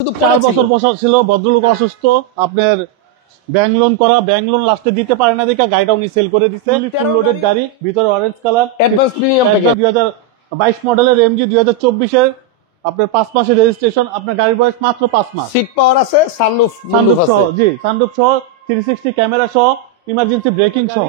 4 বছর বসা ছিল, ভদ্রলোক অসুস্থ, আপনার ব্যাংক লোন করা, ব্যাংক লোন লাস্টে দিতে পারে না দেখে গাড়িটা উনি সেল করে দিচ্ছে। ফুল লোডেড গাড়ি, ভিতরে orange colour, advance premium package, 2022 মডেলের এমজি, 2024 আপনার 5 মাসের রেজিস্ট্রেশন, আপনার গাড়ির বয়স মাত্র 5 মাস। সিট পাওয়ার আছে, সানরুফ সহ, জি সানরুফ সহ, 360 ক্যামেরা সহ, ইমার্জেন্সি ব্রেকিং সহ,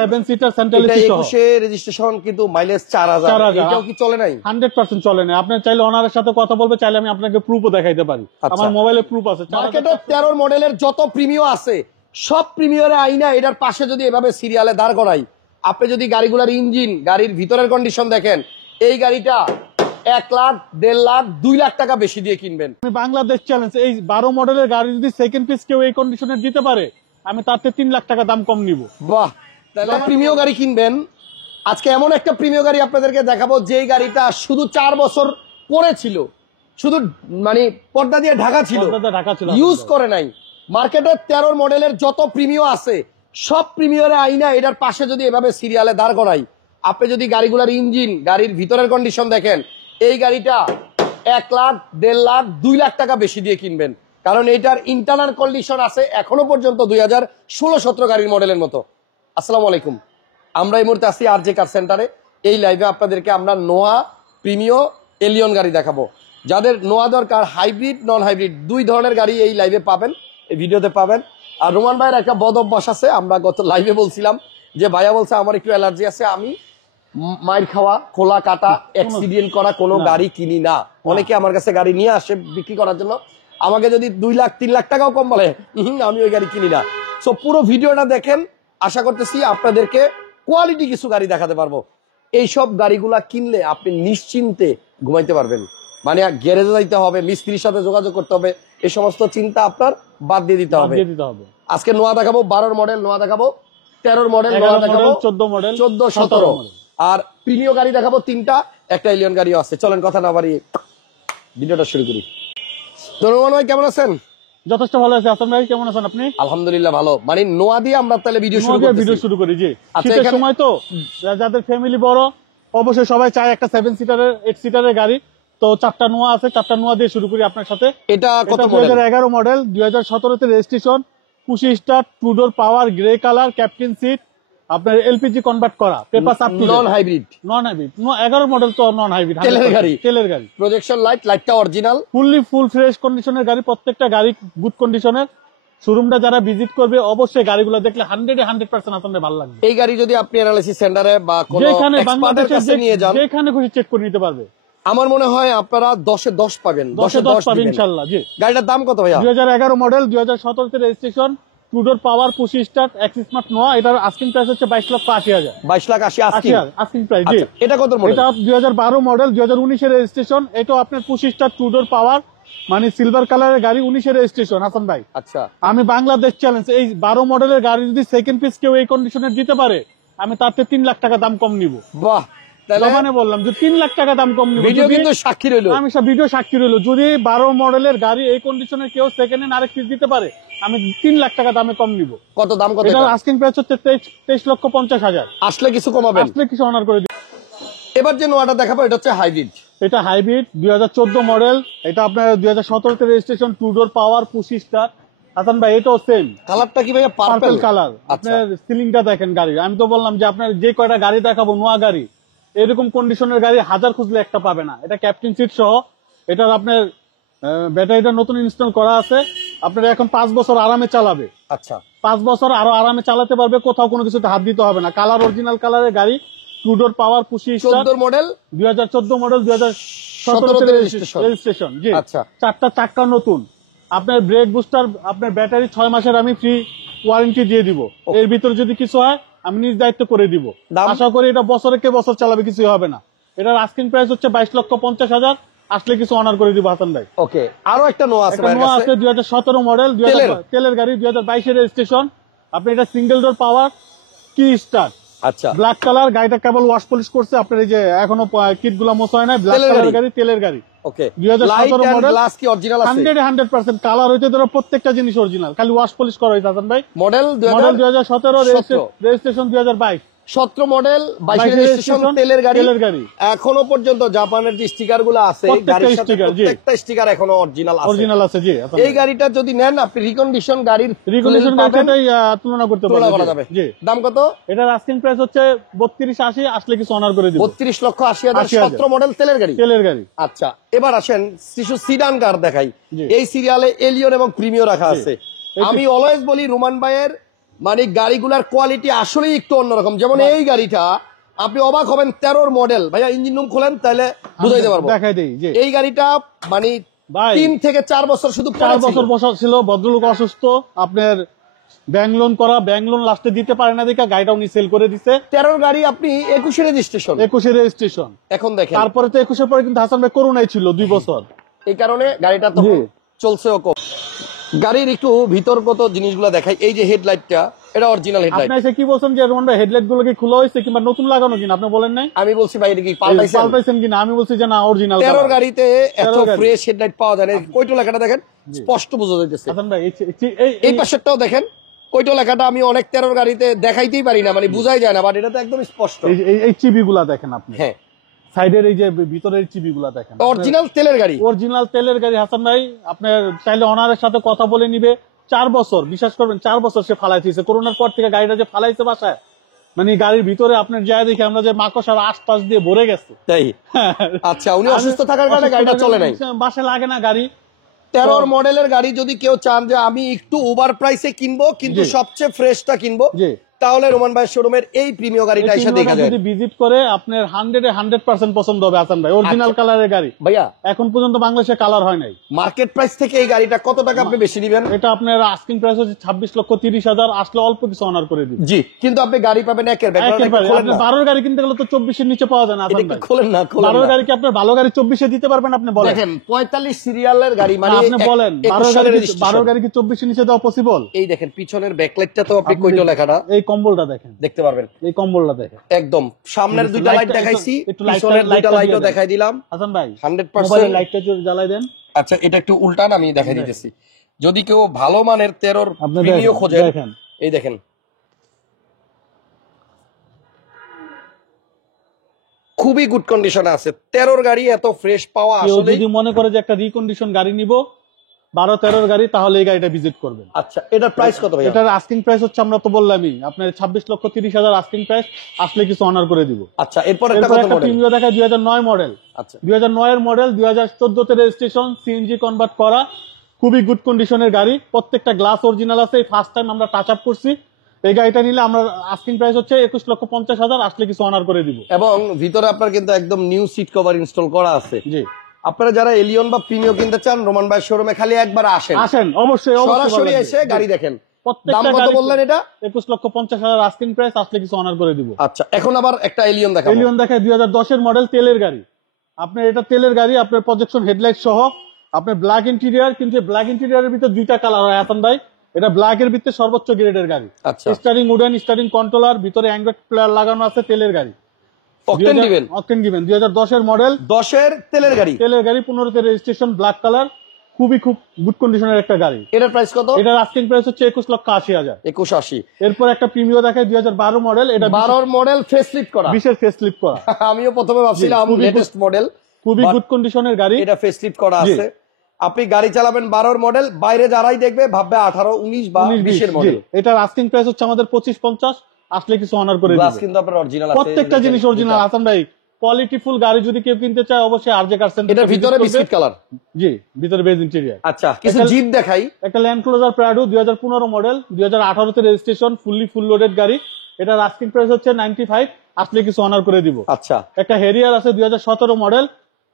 7 সিটার সেন্ট্রাল এসি সহ। 21 রেজিস্ট্রেশন, কিন্তু মাইলেজ 4000। এটাও কি চলে নাই? 100% চলে না। আপনি চাইলে ওনারের সাথে কথা বলবে, চাইলে আমি আপনাকে প্রুফও দেখাইতে পারি, আমার মোবাইলে প্রুফ আছে। মার্কেটে 13 মডেলের যত প্রিমিয়াম আছে সব প্রিমিয়ারে আইনা এটার পাশে যদি এভাবে সিরিয়ালে দাঁড় করাই, আপনি যদি গাড়িগুলোর ইঞ্জিন, গাড়ির ভিতরের কন্ডিশন দেখেন, এই গাড়িটা 1 লাখ, 1.5 লাখ, 2 লাখ টাকা বেশি দিয়ে কিনবেন। আমি বাংলাদেশ চ্যালেঞ্জ, এই 12 মডেলের গাড়ি যদি সেকেন্ড পিস কেউ এই কন্ডিশনে দিতে পারে, আমি তাতে 3 লাখ টাকা দাম কম নিব। বাহ, তাহলে প্রিমিয়াম গাড়ি কিনবেন। আজকে এমন একটা প্রিমিয়াম গাড়ি আপনাদেরকে দেখাবো, যেই গাড়িটা শুধু 4 বছর পরে ছিল, শুধু মানে পর্দা দিয়ে ঢাকা ছিল, ইউজ করে নাই। মার্কেটে 13 মডেলের যত প্রিমিয়াম আছে সব প্রিমিয়ারে আইনা এটার পাশে যদি এভাবে সিরিয়ালে দাঁড় করাই, আপনি যদি গাড়িগুলোর ইঞ্জিন, গাড়ির ভিতরের কন্ডিশন দেখেন, এই গাড়িটা 1 লাখ, 1.5 লাখ, 2 লাখ টাকা বেশি দিয়ে কিনবেন। কারণ এটার ইন্টারনাল কন্ডিশন আছে এখনো পর্যন্ত 2016-17 গাড়ির মডেলের মতো। আসসালামু আলাইকুম, আমরা এই মুহূর্তে আছি আরজে কার সেন্টারে। এই লাইভে আপনাদেরকে আমরা নোয়া, প্রিমিও, এলিয়ন গাড়ি দেখাবো। যাদের নোয়া দরকার, হাইব্রিড, নন হাইব্রিড, 2 ধরনের গাড়ি এই লাইভে পাবেন, এই ভিডিওতে পাবেন। আর রোমান ভাইয়ের একটা বদ অভ্যাস আছে, আমরা গত লাইভে বলছিলাম যে ভাইয়া বলছে আমার একটু অ্যালার্জি আছে, আমি মাইর খাওয়া, খোলা কাটা, অ্যাক্সিডেন্ট করা কোনো গাড়ি কিনি না। অনেকে আমার কাছে গাড়ি নিয়ে আসে বিক্রি করার জন্য, আমাকে যদি 2 লাখ 3 লাখ টাকাও কম বলে, আমি ওই গাড়ি কিনি না। সো পুরো ভিডিওটা দেখেন, আশা করতেছি আপনাদেরকে কোয়ালিটি কিছু গাড়ি দেখাতে পারবো। এইসব গাড়িগুলা কিনলে আপনি নিশ্চিন্তে ঘুমাইতে পারবেন। মানে গ্যারেজে যাইতে হবে, মিস্ত্রির সাথে যোগাযোগ করতে হবে, এই সমস্ত চিন্তা আপনার বাদ দিয়ে দিতে হবে। আজকে নোয়া দেখাবো 12 মডেল, নোয়া দেখাবো 13 মডেল, নোয়া দেখাবো 14 মডেল, 14, 17, আর প্রিমিয় গাড়ি দেখাবো 3টা, একটা এলিয়ন গাড়িও আছে। চলেন কথা না বাড়িয়ে ভিডিওটা শুরু করি। তো রোমান ভাই কেমন আছেন? যথেষ্ট ভালো আছে। আসাম ভাই কেমন আছেন আপনি? আলহামদুলিল্লাহ ভালো। মানে নোয়া দিয়ে আমরা তাহলে ভিডিও শুরু করি। জি, শীতের সময় তো যাদের ফ্যামিলি বড়, অবশ্যই সবাই চায় একটা 7 সিটারের, 8 সিটারের গাড়ি। তো 4টা নোয়া আছে, 4টা নোয়া দিয়ে শুরু করি আপনার সাথে। এটা কত মডেল? 2011 মডেল, 2017 তে রেজিস্ট্রেশন, 25 স্টার, 2 ডোর পাওয়ার, গ্রে কালার, ক্যাপ্টেন সিট, আপনার এলপিজি কনভার্ট করা, papers up to. Non hybrid? Non hybrid. 11 model তো নন হাইব্রিড, তেলের গাড়ি। প্রজেকশন লাইটটা অরিজিনাল, ফুল ফ্রেশ কন্ডিশনের গাড়ি, প্রত্যেকটা গাড়ি গুড কন্ডিশনের। শোরুমটা যারা ভিজিট করবে অবশ্যই গাড়িগুলো দেখলে 100% আপনাদের ভালো লাগবে। এই গাড়ি যদি আপনি অ্যানালিসিস সেন্টারে বা কোনো এক্সপার্টের কাছে নিয়ে যান, যেখানে খুশি চেক করে নিতে পারবে। আমার মনে হয় আপনারা 10-এ 10 পাবেন, 10-এ 10 পাবেন ইনশাআল্লাহ। জি, গাড়িটার দাম কত ভাইয়া? 2011 মডেল, 2017 তে রেজিস্ট্রেশন, 2 ডোর পাওয়ার, 25 স্টার, এক্সিস স্মার্ট নোয়া। এটার আস্কিং প্রাইস হচ্ছে 22,80,000। 22,80,000 আস্কিং প্রাইস। জি, এটা কত মডেল? এটা 2012 মডেল, 2019 এর রেজিস্ট্রেশন। এটা আপনার 25 স্টার, 2 ডোর পাওয়ার, মানে সিলভার কালারের গাড়ি, 19 এর রেজিস্ট্রেশন। হাসান ভাই, আচ্ছা, আমি বাংলাদেশ চ্যালেঞ্জ, এই 12 মডেলের গাড়ি যদি সেকেন্ড পিস কেউ এই কন্ডিশনে দিতে পারে, আমি তাতে 3 লাখ টাকা দাম কম নিব। বাহ, তাহলে বললাম যে 3 লাখ টাকা দাম কম নিব। ভিডিও কিন্তু সাক্ষী রইল, আমি সব ভিডিও সাক্ষী রইল। যদি 12 মডেলের গাড়ি এই কন্ডিশনে কেউ সেকেন্ড হ্যান্ড আরেক পিস দিতে পারে, আমি 3 লাখ টাকা দামে কম নিব। কত দাম? কত? এটা আস্কিং প্রাইস হচ্ছে 23,50,000। আসলে কিছু কমাবেন? আসলে কিছু অনার করে দিই। এবার যে নোয়াটা দেখাবো এটা হচ্ছে হাইব্রিড। এটা হাইব্রিড, 2014 মডেল। এটা আপনার 2017 তে রেজিস্ট্রেশন, 2 ডোর পাওয়ার, 25 স্টার। হাসান ভাই, এটাও সেম কালারটা কি ভাই? Purple colour. আপনার সিলিংটা দেখেন গাড়ি। আমি তো বললাম যে আপনার যে কয়টা গাড়ি দেখাবো নোয়া গাড়ি, এরকম কন্ডিশনের গাড়ি 1000 খুঁজলে একটা পাবে না। এটা ক্যাপ্টেন সিট সহ। এটা আপনার ব্যাটারিটা নতুন ইনস্টল করা আছে। আপনার এখন 5 বছর আরামে চালাবে। আচ্ছা, 5 বছর আরো আরামে চালাতে পারবে, কোথাও কোনো কিছুতে হাত দিতে হবে না। কালার অরিজিনাল কালারের গাড়ি, 2 ডোর পাওয়ার, 25 স্টার। 14 মডেল, 2014 মডেল, 2017 তে রেজিস্ট্রেশন। জি, আচ্ছা। 4টা চাক্কা নতুন। আপনার ব্রেক বুস্টার, আপনার ব্যাটারি 6 মাসের আমি ফ্রি ওয়ারেন্টি দিয়ে দিব। এর ভিতরে যদি কিছু হয় আমি নিজ দায়িত্ব করে দিব। আশা করি এটা বছরে কে বছর চালাবে, কিছুই হবে না। এটার আস্কিং প্রাইস হচ্ছে 22,50,000। আসলে কিছু অনার করে দিব হাসান ভাই। ওকে, আরো একটা নোয়া আছে। নোয়া আছে 2017 মডেল, তেলের গাড়ি, 2022 এর রেজিস্ট্রেশন। আপনি এটা সিঙ্গেল ডোর পাওয়ার, কি স্টার। আচ্ছা, ব্ল্যাক কালার। গাড়িটা কেবল ওয়াশ পলিশ করছে। আপনার এই যে এখনো কিট গুলা মোছা হয় না। ব্ল্যাক কালার গাড়ি, তেলের গাড়ি। ওকে, 2017 মডেল, গ্লাস কি অরিজিনাল আছে? 100% কালার হইতে ধরো প্রত্যেকটা জিনিস অরিজিনাল, খালি ওয়াশ পলিশ করা হয়েছে হাসান ভাই। Model 2017, registration 2022। 17 মডেল 22 22 রেজিস্ট্রেশন তেলের গাড়ি। গাড়ি এখনো পর্যন্ত জাপানের যে স্টিকার গুলো আছে প্রত্যেকটা গাড়ির সাথে sticker, জি। প্রত্যেকটা স্টিকার এখনো অরিজিনাল আছে। অরিজিনাল আছে জি হাসান এই ভাই। গাড়িটা যদি নেন আপনি রিকন্ডিশন গাড়ির রিকন্ডিশন পাবেন, গাড়িটাই তুলনা করতে তুলনা পারবেন করা জি, যাবে। জি। দাম কত? এটার আস্কিং প্রাইস হচ্ছে 3280, আসলে কিছু অনার করে দিব। 32,80,000 80,000 17 মডেল তেলের গাড়ি। তেলের গাড়ি। আচ্ছা, এবার আসেন কিছু সিডান কার দেখাই। জি। এই সিরিয়ালে এলিয়ন এবং প্রিমিও রাখা জি। আছে। এই- আমি অলওয়েজ বলি রোমান ভাইয়ের মানে গাড়িগুলার কোয়ালিটি আসলেই একটু অন্যরকম। যেমন এই গাড়িটা আপনি অবাক হবেন, 13 মডেল। ভাইয়া ইঞ্জিন রুম খোলেন তাহলে বুঝাইতে পারবো। দেখাই দেই জি। এই গাড়িটা মানে ভাই 3 থেকে 4 বছর শুধু 4 বছর বসা ছিল, ভদ্রলোক অসুস্থ, আপনার ব্যাংক লোন করা, ব্যাংক লোন লাস্টে দিতে পারে না দেখে গাড়িটা উনি সেল করে দিছে। 13 গাড়ি আপনি 21 রেজিস্ট্রেশন 21 রেজিস্ট্রেশন। এখন দেখেন। তারপরে তো 21 পরে কিন্তু হাসান ভাই করোনাই ছিল 2 বছর। এই কারণে গাড়িটা তো জি। চলছেও কম। গাড়ির একটু ভিতরগত জিনিসগুলো দেখাই। এই যে হেডলাইটটা, এটা অরিজিনাল হেডলাইট। আপনি এসে কি বলছেন যে রোমান ভাই হেডলাইট গুলো কি খোলা হয়েছে কিংবা নতুন লাগানো কিনা, আপনি বলেন নাই? আমি বলছি ভাই এটা কি পাল্টাইছেন? পাল্টাইছেন কিনা? আমি বলছি যে না অরিজিনাল। 13 গাড়িতে এত 13 গাড়ি। ফ্রেশ হেডলাইট পাওয়া যায় না। কয়টো লেখাটা দেখেন, স্পষ্ট বোঝা যাইতেছে। হাসান ভাই এই পাশেরটাও দেখেন, কয়টো লেখাটা আমি অনেক 13 গাড়িতে দেখাইতেই পারি না, মানে বুঝাই যায় না, বাট এটা তো একদম স্পষ্ট। এই চিবি গুলা দেখেন আপনি, হ্যাঁ, সাইডের এই যে ভিতরের চিবি গুলা দেখেন, অরিজিনাল তেলের গাড়ি। অরিজিনাল তেলের গাড়ি হাসান ভাই। আপনার চাইলে অনারের সাথে কথা বলে নিবে। 4 বছর, বিশ্বাস করবেন 4 বছর সে ফালাইছে। করোনার পর থেকে গাড়িটা যে ফালাইছে বাসায়, মানে গাড়ির ভিতরে আপনার যায় দেখে আমরা যে মাকড়সার আশপাশ দিয়ে ভরে গেছে। তাই? আচ্ছা, উনি অসুস্থ থাকার কারণে গাড়িটা চলে নাই। বাসায় লাগে না গাড়ি। 13 মডেলের গাড়ি যদি কেউ চান যে আমি একটু ওভার প্রাইসে কিনবো কিন্তু জি। সবচেয়ে ফ্রেশটা কিনবো, জি। তাহলে রোমান ভাই শোরুমের এই প্রিমিয় গাড়িটা এসে দেখা যায়। যদি ভিজিট করে আপনার 100% পছন্দ হবে হাসান ভাই। অরিজিনাল কালারের গাড়ি ভাইয়া এখন পর্যন্ত বাংলাদেশে কালার হয় নাই। মার্কেট প্রাইস থেকে এই গাড়িটা কত টাকা আপনি বেশি নেবেন? এটা আপনার আস্কিং প্রাইস হচ্ছে 26,30,000, আসলে অল্প কিছু অনার করে দিই। জি, কিন্তু আপনি গাড়ি পাবেন একের একেবারে। আপনার 12 গাড়ি কিনতে গেলে তো 24-এর নিচে পাওয়া যায় না হাসান ভাই। খোলেন না, 12 গাড়ি কি আপনার ভালো গাড়ি 24-এ দিতে পারবেন? আপনি বলেন। দেখেন 45 সিরিয়ালের গাড়ি মানে আপনি বলেন 12 সালের গাড়ি registration। কি 24-এর নিচে দেওয়া পসিবল? এই দেখেন পিছনের ব্যাকলাইটটা তো আপনি কইটো লেখাটা এই কম্বলটা দেখেন, দেখতে পারবেন। এই কম্বলটা দেখেন। একদম সামনের দুইটা লাইট দেখাইছি, একটু লাইটটা- পিছনের দুইটা লাইটটা লাইটও দিয়ে দেন। দেখাই দিলাম। হাসান ভাই 100% মোবাইলের লাইটটা যদি জ্বালাই দেন। আচ্ছা, এটা একটু উল্টান, আমি দেখাই দিতেছি। যদি কেউ ভালো মানের 13 আপনি প্রিমিও খোঁজেন, দেখেন এই দেখেন খুবই গুড কন্ডিশনে আছে। 13 গাড়ি এত ফ্রেশ পাওয়া কেউ আসলে। যদি মনে করে যে একটা রিকন্ডিশন গাড়ি নিব 12-13 গাড়ি, তাহলে এই গাড়িটা ভিজিট করবেন। আচ্ছা, এটার প্রাইস কত ভাই? এটার আস্কিং প্রাইস হচ্ছে, আমরা তো বললামই আপনার 26,30,000 আস্কিং প্রাইস, আসলে কিছু অনার করে দিব। আচ্ছা, এরপর একটা এরপর কত একটা মডেল? প্রিমিও দেখায় 2009 মডেল। আচ্ছা, 2009 এর মডেল, 2014 তে রেজিস্ট্রেশন, সিএনজি কনভার্ট করা, খুবই গুড কন্ডিশনের গাড়ি। প্রত্যেকটা গ্লাস অরিজিনাল আছে। এই ফার্স্ট টাইম আমরা টাচ আপ করছি। এই গাড়িটা নিলে আমরা আস্কিং প্রাইস হচ্ছে 21,50,000, আসলে কিছু অনার করে দিব। এবং ভিতরে আপনার কিন্তু একদম নিউ সিট কভার ইনস্টল করা আছে। জি, আপনারা যারা এলিয়ন বা প্রিমিও কিনতে চান, রোমান ভাই শোরুমে খালি একবার আসেন, আসেন অবশ্যই সরাসরি এসে গাড়ি দেখেন। দাম প্রত্যেকটা কত গাড়ি বললেন এটা? 21,50,000 আস্কিং প্রাইস, আসলে কিছু অনার করে দিব। আচ্ছা, এখন আবার একটা এলিয়ন দেখাবো। এলিয়ন দেখায় 2010 এর মডেল, তেলের গাড়ি। আপনার এটা তেলের গাড়ি, আপনার প্রজেকশন হেডলাইট সহ, আপনার ব্ল্যাক ইন্টেরিয়র। কিন্তু ব্ল্যাক ইন্টেরিয়রের ভিতরে দুইটা কালার হয় হাসান ভাই। এটা ব্ল্যাক এর ভিতরে সর্বোচ্চ গ্রেডের গাড়ি। আচ্ছা, স্টারিং উডেন, স্টারিং কন্ট্রোলার, ভিতরে অ্যান্ড্রয়েড প্লেয়ার লাগানো আছে, তেলের গাড়ি। অকটেন দিবেন? অকটেন দিবেন। 2010 এর মডেল, 10 এর তেলের গাড়ি। তেলের গাড়ি, 15 তে রেজিস্ট্রেশন, ব্ল্যাক কালার, খুব গুড কন্ডিশনের একটা গাড়ি। এটার প্রাইস কত? এটার আস্কিং প্রাইস হচ্ছে 21,80,000। 21,80। এরপর একটা প্রিমিও দেখায় 2012 মডেল। এটা 12 মডেল ফেসলিফট করা। বিশেষ ফেসলিফট করা। আমিও প্রথমে ভাবছিলাম খুবই লেটেস্ট মডেল, খুবই But গুড কন্ডিশনের গাড়ি। এটা ফেসলিফট করা আছে। আপনি গাড়ি চালাবেন 12 মডেল, বাইরে যারাই দেখবে ভাববে 18, 19 বা 20 এর মডেল। এটার আস্কিং প্রাইস হচ্ছে আমাদের 25-50, আসলে কিছু অনার করে গ্লাস দিব। কিন্তু আপনার অরিজিনাল আছে, প্রত্যেকটা জিনিস অরিজিনাল হাসান ভাই। কোয়ালিটিফুল গাড়ি যদি কেউ কিনতে চায়, অবশ্যই আরজে কার সেন্টার। এটা ভিতরে বিস্কিট কালার। জি, ভিতরে বেজ ইন্টেরিয়র। আচ্ছা, কিছু জিপ দেখাই। একটা ল্যান্ড ক্রুজার প্রাডো 2015 মডেল, 2018 তে রেজিস্ট্রেশন, ফুল লোডেড গাড়ি। এটার আস্কিং প্রাইস হচ্ছে 95, আসলে কিছু অনার করে দিব। আচ্ছা, একটা হেরিয়ার আছে 2017 মডেল,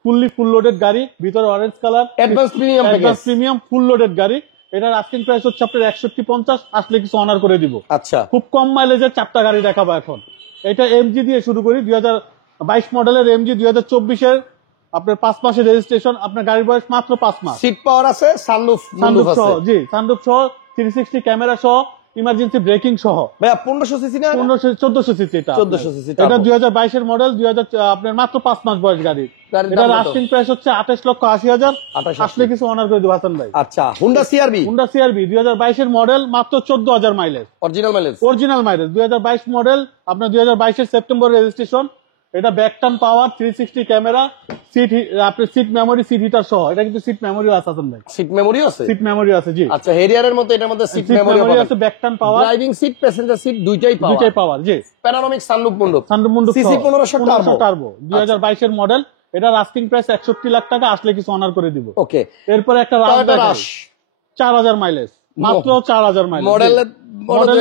ফুল লোডেড গাড়ি, ভিতরে orange colour, advance premium package. Premium full loaded গাড়ি। এটার আস্কিং প্রাইস হচ্ছে আপনার 61-50, আসলে কিছু অনার করে দিব। আচ্ছা, খুব কম মাইলেজের 4টা গাড়ি দেখাবো এখন। এটা এমজি দিয়ে শুরু করি। 2022 মডেলের এমজি, 2024 এর আপনার 5 মাসের রেজিস্ট্রেশন, আপনার গাড়ির বয়স মাত্র 5 মাস। সিট পাওয়ার আছে, সানরুফ সানরুফ আছে। সহ, জি সানরুফ সহ, 360 ক্যামেরা সহ, ইমার্জেন্সি ব্রেকিং সহ। ভাইয়া 1500 সিসি না? 1400 সিসি এটা। 1400 সিসি। এটা 2022 এর মডেল, আপনার মাত্র 5 মাস বয়স গাড়ি। এটার আস্কিং প্রাইস হচ্ছে 28,80,000। আসলে কিছু অনার করে দিব হাসান ভাই। আচ্ছা, হুন্ডা সিআরভি। হুন্ডা সিআরভি 2022 এর মডেল, মাত্র 14,000 মাইলেজ। অরিজিনাল মাইলেজ 2022 মডেল, আপনার 2022 এর সেপ্টেম্বর রেজিস্ট্রেশন। এটা ব্যাকটার্ন পাওয়ার, 360 ক্যামেরা, সিট, আপনার সিট মেমোরি, সিট হিটার সহ। এটা কিন্তু সিট মেমোরিও আছে হাসান ভাই। সিট মেমোরি আছে? সিট মেমোরি আছে, জি। আচ্ছা, হেরিয়ারের মতো এটার মধ্যে সিট মেমোরি আছে, ব্যাকটার্ন পাওয়ার, ড্রাইভিং সিট, প্যাসেঞ্জার সিট দুইটাই পাওয়ার, জি। প্যানোরামিক সানরুফ মন্ডপ, সিসি 1500 টার্বো 2022 এর মডেল। এটার আস্কিং প্রাইস 61 লাখ টাকা, আসলে কিছু অনার করে দিব। ওকে। এরপর একটা রাশ 4000 মাইলেজ, মাত্র 4000 মাইলেজ। মডেল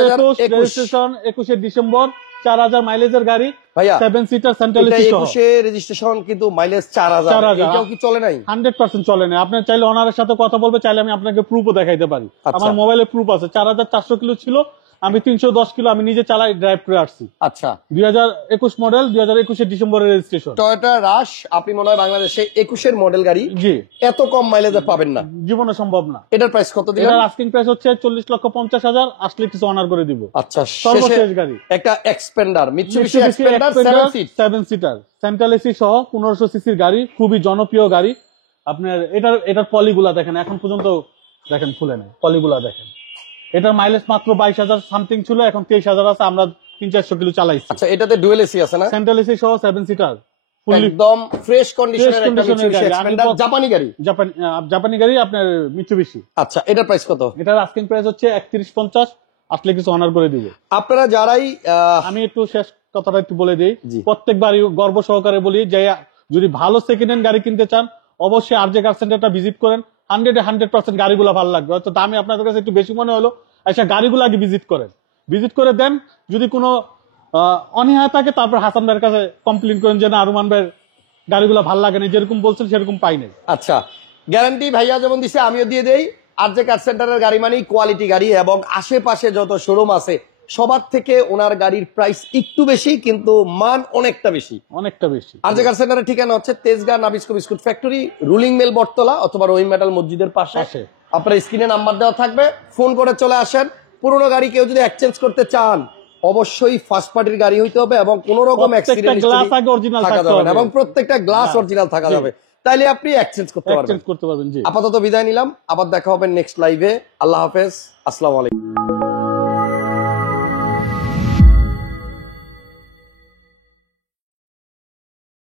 রেজিস্ট্রেশন 21 ডিসেম্বর, 4000 মাইলেজের গাড়ি, ভাইয়া 7 সিটার সেন্ট্রাল এসি সহ। 21 রেজিস্ট্রেশন, কিন্তু মাইলেজ 4000। এটাও কি চলে নাই? 100% চলে না। আপনি চাইলে অনারের সাথে কথা বলবে, চাইলে আমি আপনাকে প্রুফও দেখাইতে পারি। আমার মোবাইলে প্রুফ আছে। 4400 কিলো ছিল, আমি 310 কিলো আমি নিজে চালাই, ড্রাইভ করে আসছি। আচ্ছা, 2021 মডেল, 2021 ডিসেম্বরের রেজিস্ট্রেশন। টয়োটা রাশ, আপনি মনে হয় বাংলাদেশে 21 এর মডেল গাড়ি, জি, এত কম মাইলেজে পাবেন না, জীবনে সম্ভব না। এটার প্রাইস কত দিলেন? এটার আস্কিং প্রাইস হচ্ছে 40,50,000, আসলে কিছু অনার করে দিব। আচ্ছা, সর্বশেষ গাড়ি একটা expander, Mitsubishi expander 7 seater central AC সহ, 1500 সিসির গাড়ি, খুবই জনপ্রিয় গাড়ি। আপনার এটার পলিগুলা দেখেন, এখন পর্যন্ত দেখেন খুলে নেই, পলিগুলা দেখেন। এটার মাইলেজ মাত্র 22,000 সামথিং ছিল, এখন 23,000 আছে। আমরা 300-400 কিলো চালাইছি। আচ্ছা, এটাতে ডুয়েল এসি আছে না? সেন্ট্রাল এসি সহ 7 সিটার, একদম ফ্রেশ কন্ডিশনের একটা মিৎসুবিশি এক্সপেন্ডার, জাপানি গাড়ি। জাপানি গাড়ি, আপনার মিৎসুবিশি। আচ্ছা, এটার প্রাইস কত? এটার আস্কিং প্রাইস হচ্ছে 31,50, আসলে কিছু অনার করে দিব। আপনারা যারাই, আমি একটু শেষ কথাটা একটু বলে দিই। প্রত্যেকবারই গর্ব সহকারে বলি যে যদি ভালো সেকেন্ড হ্যান্ড গাড়ি কিনতে চান, অবশ্যই আরজে কার সেন্টারটা ভিজিট করেন। 100% গাড়িগুলো ভালো লাগবে। হয়তো দামি আপনাদের কাছে একটু বেশি মনে হলো, আচ্ছা গাড়িগুলো আগে ভিজিট করেন, ভিজিট করে দেন। যদি কোনো অনীহা থাকে, তারপর হাসান ভাইয়ের কাছে কমপ্লেন করেন যে না, আরমান ভাইয়ের গাড়িগুলো ভালো লাগে না, যেরকম বলছেন সেরকম পাই নাই। আচ্ছা, গ্যারান্টি ভাইয়া যেমন দিছে আমিও দিয়ে দেই। আরজে কার সেন্টারের গাড়ি মানেই কোয়ালিটি গাড়ি, এবং আশেপাশে যত শোরুম আছে সবার থেকে ওনার গাড়ির প্রাইস একটু বেশি, কিন্তু মান অনেকটা বেশি। আরজে কার সেন্টারের ঠিকানা হচ্ছে Tejgaon Nabisco biscuit factory, rolling mill Battala, অথবা রহিম মেটাল মসজিদের পাশে। আপনার স্ক্রিনে নাম্বার দেওয়া থাকবে, ফোন করে চলে আসেন। পুরোনো গাড়ি কেউ যদি এক্সচেঞ্জ করতে চান, অবশ্যই ফার্স্ট পার্টির গাড়ি হইতে হবে, এবং কোন রকম অ্যাক্সিডেন্ট থাকা যাবে না, এবং প্রত্যেকটা গ্লাস অরিজিনাল থাকা যাবে, তাইলে আপনি এক্সচেঞ্জ করতে পারবেন। আপাতত বিদায় নিলাম, আবার দেখা হবে নেক্সট লাইভে। আল্লাহ হাফেজ, আসসালামু আলাইকুম।